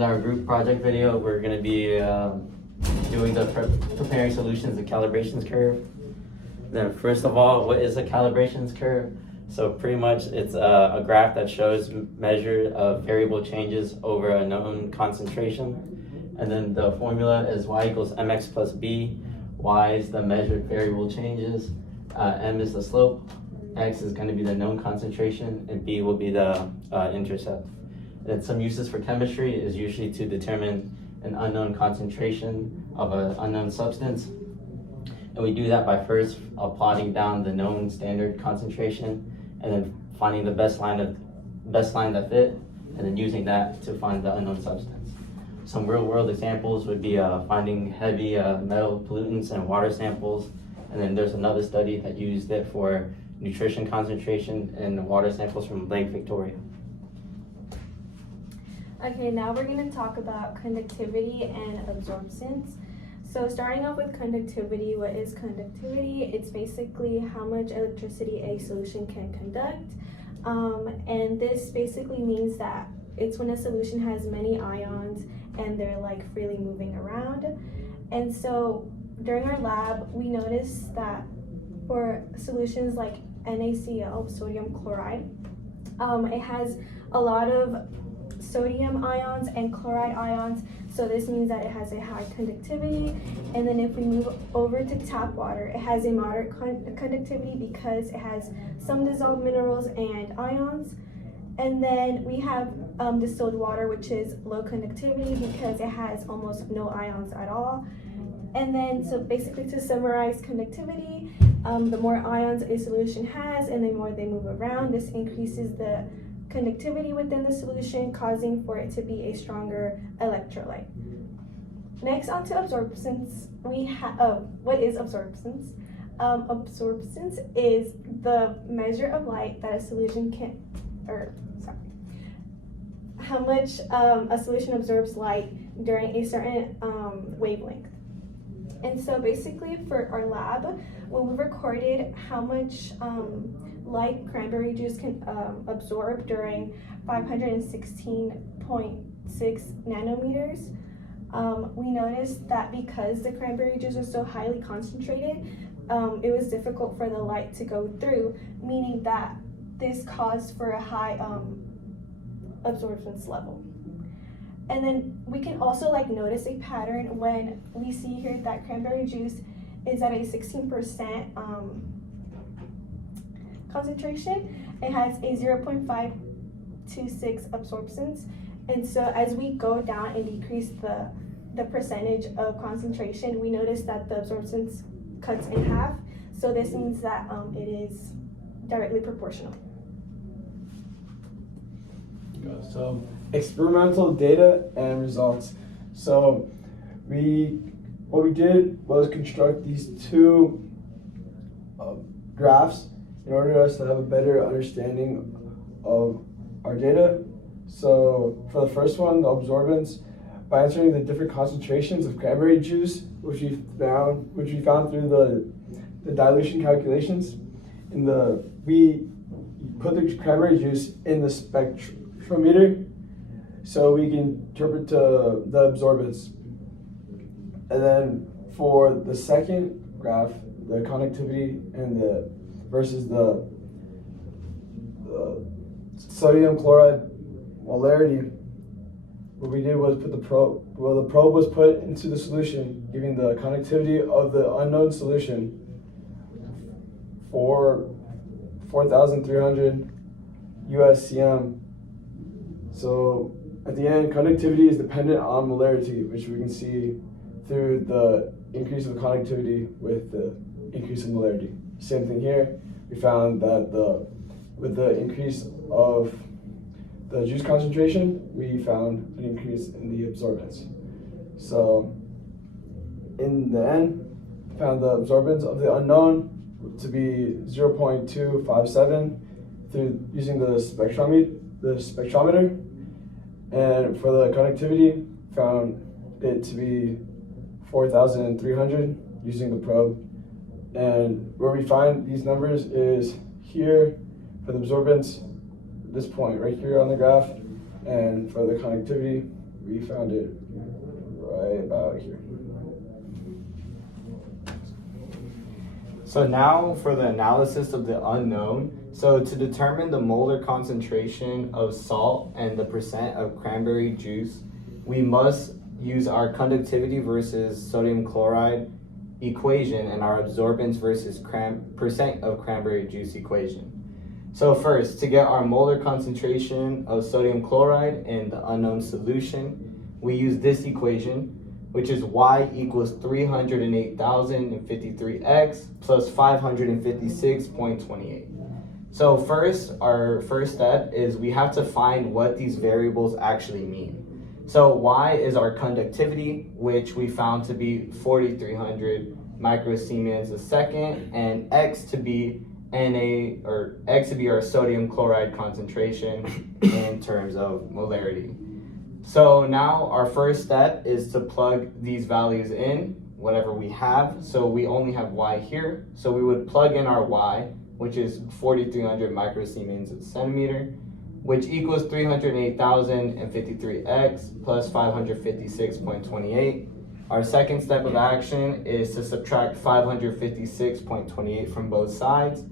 is our group project video. We're going to be doing the preparing solutions and calibrations curve. Then first of all, what is a calibrations curve? So pretty much it's a graph that shows measure of variable changes over a known concentration. And then the formula is y equals mx plus b. Y is the measured variable changes. M is the slope. X is going to be the known concentration, and B will be the intercept. And some uses for chemistry is usually to determine an unknown concentration of an unknown substance. And we do that by first plotting down the known standard concentration, and then finding the best line that fit, and then using that to find the unknown substance. Some real-world examples would be finding heavy metal pollutants in water samples, and then there's another study that used it for nutrition concentration in water samples from Lake Victoria. Okay, now we're going to talk about conductivity and absorbance. So starting off with conductivity, what is conductivity? It's basically how much electricity a solution can conduct. And this basically means that it's when a solution has many ions and they're like freely moving around. And so during our lab, we noticed that for solutions like NaCl, sodium chloride, it has a lot of sodium ions and chloride ions, so this means that it has a high conductivity. And then if we move over to tap water, it has a moderate conductivity because it has some dissolved minerals and ions. And then we have distilled water, which is low conductivity because it has almost no ions at all. And then, so basically to summarize conductivity, the more ions a solution has and the more they move around, this increases the conductivity within the solution, causing for it to be a stronger electrolyte. Next, on to absorbance. What is absorbance? Absorbance is the measure of light that a solution how much a solution absorbs light during a certain wavelength. And so basically for our lab, when we recorded how much light cranberry juice can absorb during 516.6 nanometers, we noticed that because the cranberry juice was so highly concentrated, it was difficult for the light to go through, meaning that this caused for a high absorbance level. And then we can also notice a pattern when we see here that cranberry juice is at a 16% concentration. It has a 0.526 absorbance. And so as we go down and decrease the percentage of concentration, we notice that the absorbance cuts in half. So this means that it is directly proportional. So experimental data and results. So what we did was construct these two graphs in order for us to have a better understanding of our data. So for the first one, the absorbance, by answering the different concentrations of cranberry juice, which we found through the dilution calculations. We put the cranberry juice in the spectrometer so we can interpret the absorbance. And then for the second graph, the conductivity and versus the sodium chloride molarity, what we did was put the probe was put into the solution, giving the conductivity of the unknown solution for 4,300 USCM. So at the end, conductivity is dependent on molarity, which we can see through the increase of conductivity with the increase in molarity. Same thing here. We found that with the increase of the juice concentration, we found an increase in the absorbance. So in the end, found the absorbance of the unknown to be 0.257 through using the spectrometer, and for the conductivity, found it to be 4,300 using the probe. And where we find these numbers is here for the absorbance, this point right here on the graph, and for the conductivity, We found it right about here. So now for the analysis of the unknown. So to determine the molar concentration of salt and the percent of cranberry juice, we must use our conductivity versus sodium chloride equation and our absorbance versus percent of cranberry juice equation. So first, to get our molar concentration of sodium chloride in the unknown solution, we use this equation, which is y equals 308,053x plus 556.28. So first, our first step is we have to find what these variables actually mean. So y is our conductivity, which we found to be 4,300 microsiemens a second, and x to be our sodium chloride concentration in terms of molarity. So now our first step is to plug these values in, whatever we have. So we only have y here. So we would plug in our y, which is 4,300 microsiemens a centimeter, which equals 308,053x plus 556.28. Our second step of action is to subtract 556.28 from both sides,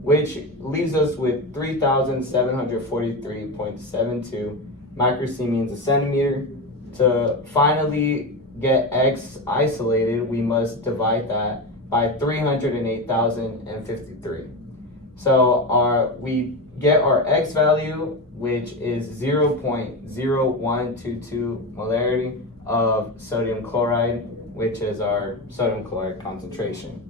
which leaves us with 3,743.72 microsiemens a centimeter. To finally get x isolated, we must divide that by 308,053. So we get our x value, which is 0.0122 molarity of sodium chloride, which is our sodium chloride concentration.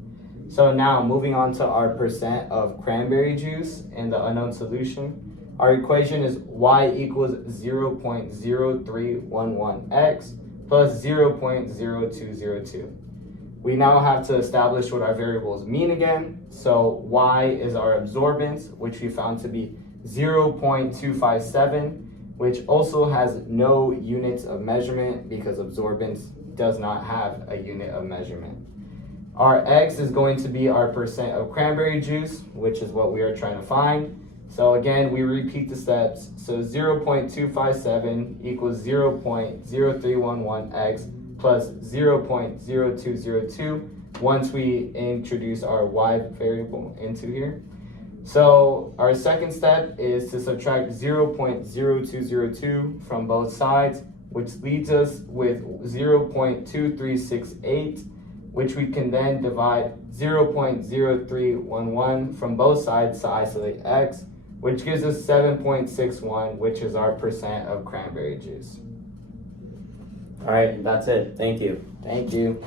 So now moving on to our percent of cranberry juice in the unknown solution. Our equation is y equals 0.0311x plus 0.0202. We now have to establish what our variables mean again. So y is our absorbance, which we found to be 0.257, which also has no units of measurement because absorbance does not have a unit of measurement. Our x is going to be our percent of cranberry juice, which is what we are trying to find. So again, we repeat the steps. So 0.257 equals 0.0311x plus 0.0202 once we introduce our y variable into here. So our second step is to subtract 0.0202 from both sides, which leaves us with 0.2368, which we can then divide 0.0311 from both sides to isolate x, which gives us 7.61, which is our percent of cranberry juice. All right, that's it. Thank you. Thank you.